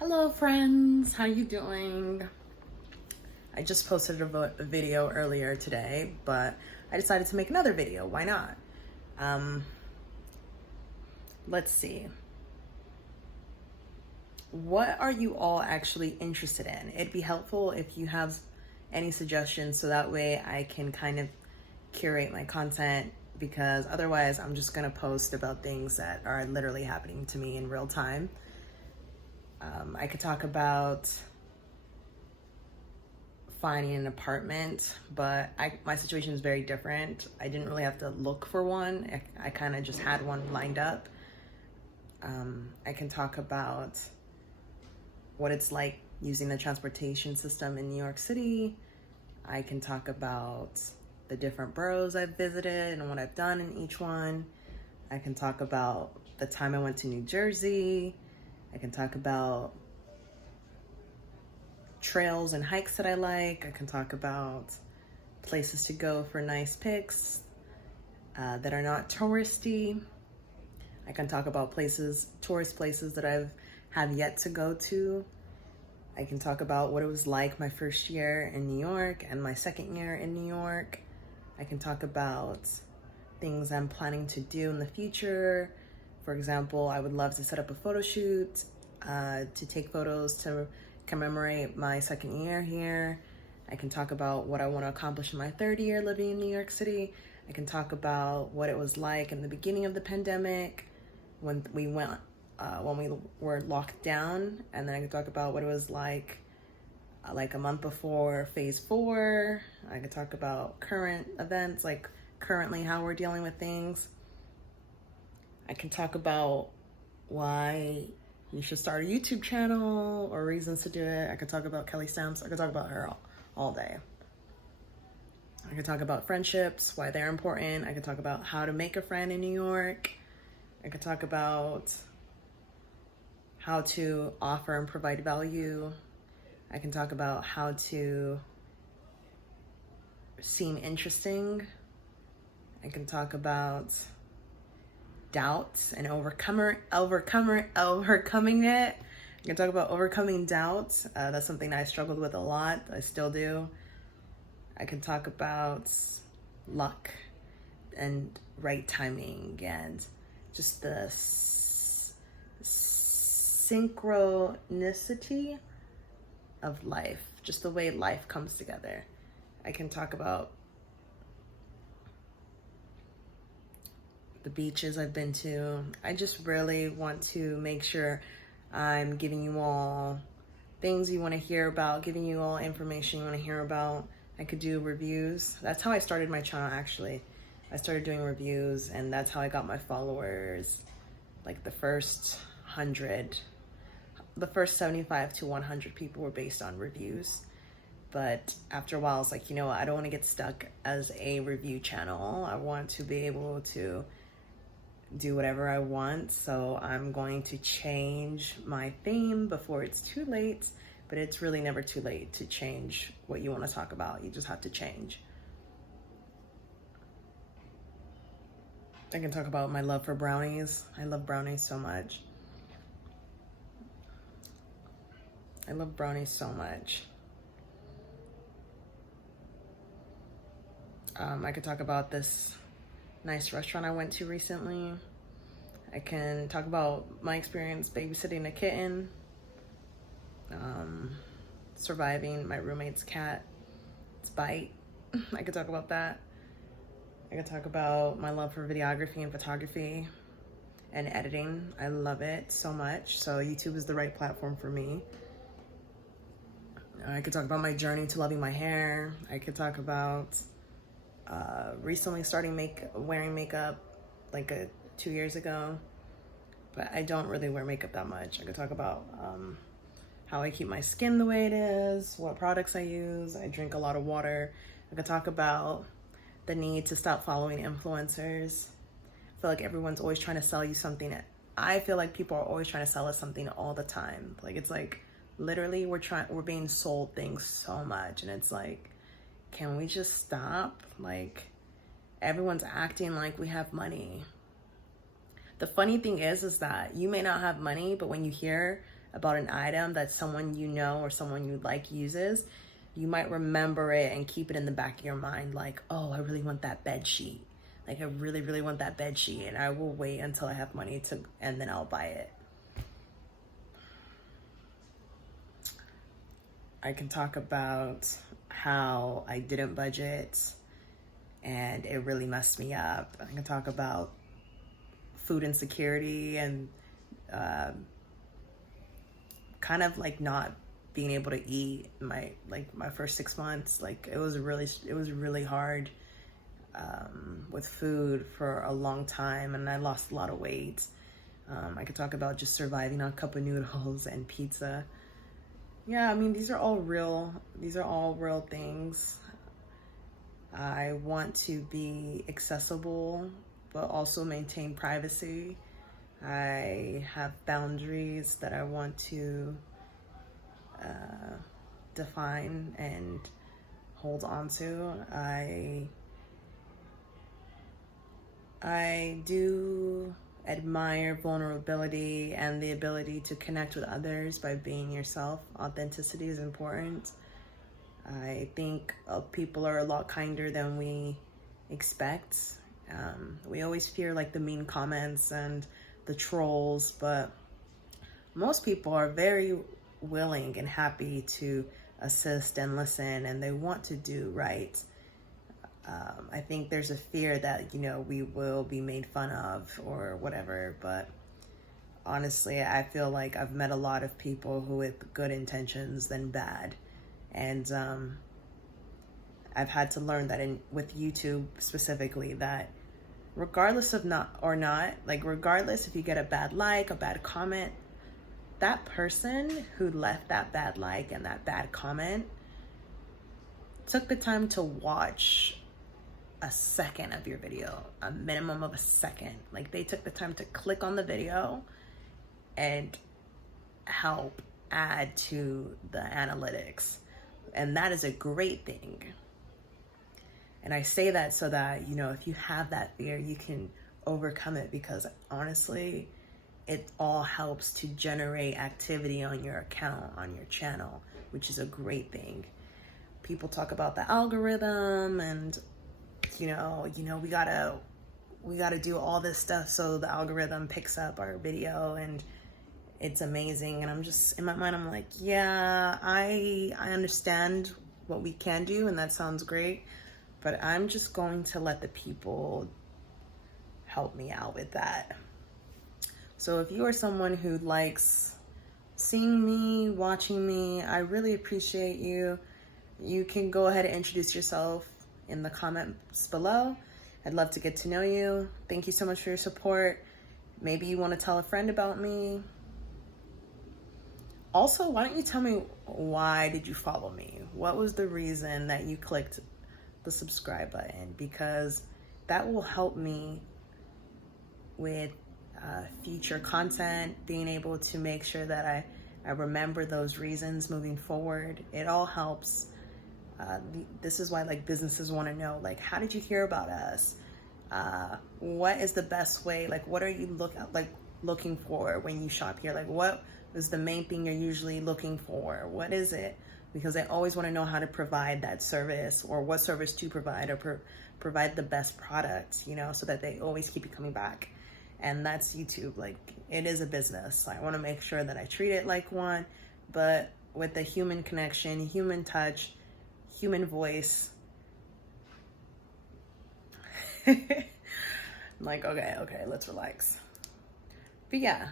Hello friends, how you doing? I just posted a video earlier today, but I decided to make another video. Why not? Let's see. What are you all actually interested in? It'd be helpful if you have any suggestions so that way I can kind of curate my content, because otherwise I'm just gonna post about things that are literally happening to me in real time. I could talk about finding an apartment, but my situation is very different. I didn't really have to look for one. I kind of just had one lined up. I can talk about what it's like using the transportation system in New York City. I can talk about the different boroughs I've visited and what I've done in each one. I can talk about the time I went to New Jersey. I can talk about trails and hikes that I like. I can talk about places to go for nice pics that are not touristy. I can talk about tourist places that I've have yet to go to. I can talk about what it was like my first year in New York and my second year in New York. I can talk about things I'm planning to do in the future. For example, I would love to set up a photo shoot to take photos to commemorate my second year here. I can talk about what I want to accomplish in my third year living in New York City. I can talk about what it was like in the beginning of the pandemic when we were locked down, and then I can talk about what it was like a month before phase 4. I could talk about current events, like currently how we're dealing with things. I can talk about why you should start a YouTube channel or reasons to do it. I could talk about Kelly Stamps. I could talk about her all day. I could talk about friendships, why they're important. I could talk about how to make a friend in New York. I could talk about how to offer and provide value. I can talk about how to seem interesting. I can talk about doubts and overcoming it. I can talk about overcoming doubts. That's something that I struggled with a lot. I still do. I can talk about luck and right timing and just the synchronicity of life, just the way life comes together. I can talk about the beaches I've been to. I just really want to make sure I'm giving you all things you want to hear about, giving you all information you want to hear about. I could do reviews. That's how I started my channel, actually. I started doing reviews, and that's how I got my followers. Like the first 75 to 100 people were based on reviews. But after a while, I was like, you know what? I don't want to get stuck as a review channel. I want to be able to do whatever I want. So I'm going to change my theme before it's too late. But it's really never too late to change what you want to talk about. You just have to change. I can talk about my love for brownies. I love brownies so much. I love brownies so much. I could talk about this nice restaurant I went to recently. I can talk about my experience babysitting a kitten, surviving my roommate's cat's bite. I could talk about that. I could talk about my love for videography and photography and editing. I love it so much. So YouTube is the right platform for me. I could talk about my journey to loving my hair. I could talk about recently starting wearing makeup like 2 years ago, but I don't really wear makeup that much. I could talk about how I keep my skin the way it is, what products I use. I drink a lot of water. I could talk about the need to stop following influencers. I feel like everyone's always trying to sell you something. I feel like people are always trying to sell us something all the time. Like, it's like literally we're being sold things so much, and it's like, can we just stop? Like, everyone's acting like we have money. The funny thing is that you may not have money, but when you hear about an item that someone you know or someone you like uses, you might remember it and keep it in the back of your mind, like, oh, I really want that bed sheet. Like, I really, really want that bed sheet, and I will wait until I have money to, and then I'll buy it. I can talk about how I didn't budget and it really messed me up. I can talk about food insecurity and kind of like not being able to eat my first 6 months. Like it was really hard with food for a long time, and I lost a lot of weight. I could talk about just surviving on a cup of noodles and pizza. Yeah, I mean, these are all real things. I want to be accessible, but also maintain privacy. I have boundaries that I want to define and hold on to. I do admire vulnerability and the ability to connect with others by being yourself. Authenticity is important. I think people are a lot kinder than we expect. We always fear like the mean comments and the trolls, but most people are very willing and happy to assist and listen, and they want to do right. I think there's a fear that, we will be made fun of or whatever, but honestly, I feel like I've met a lot of people who with good intentions than bad. And I've had to learn that with YouTube specifically, that regardless of regardless if you get a bad like, a bad comment, that person who left that bad like and that bad comment took the time to watch a second of your video, a minimum of a second. Like they took the time to click on the video and help add to the analytics. And that is a great thing. And I say that so that, if you have that fear, you can overcome it, because honestly, it all helps to generate activity on your account, on your channel, which is a great thing. People talk about the algorithm and, we gotta do all this stuff so the algorithm picks up our video and it's amazing. And I'm just, in my mind, I'm like, yeah, I understand what we can do, and that sounds great, but I'm just going to let the people help me out with that. So if you are someone who likes seeing me, watching me, I really appreciate you. You can go ahead and introduce yourself in the comments below. I'd love to get to know you. Thank you so much for your support. Maybe you want to tell a friend about me. Also, why don't you tell me, why did you follow me? What was the reason that you clicked the subscribe button? Because that will help me with future content, being able to make sure that I remember those reasons moving forward. It all helps. This is why businesses want to know, how did you hear about us? What is the best way? What are you looking for when you shop here? What is the main thing you're usually looking for? What is it? Because I always want to know how to provide that service, or what service to provide, or provide the best product, so that they always keep you coming back. And that's YouTube. It is a business. I want to make sure that I treat it like one, but with the human connection, human touch, human voice. Okay, let's relax. But yeah,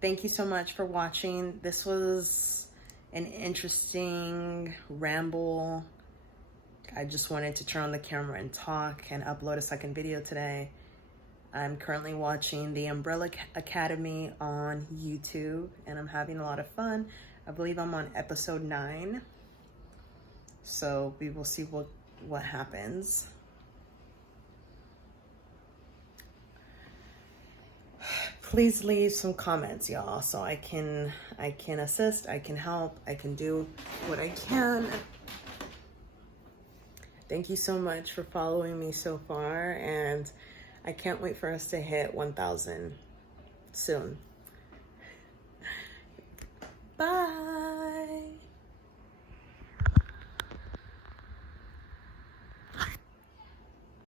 thank you so much for watching. This was an interesting ramble. I just wanted to turn on the camera and talk and upload a second video today. I'm currently watching the Umbrella Academy on YouTube, and I'm having a lot of fun. I believe I'm on episode 9. So we will see what happens. Please leave some comments, y'all, so I can assist, I can help, I can do what I can. Thank you so much for following me so far, and I can't wait for us to hit 1,000 soon.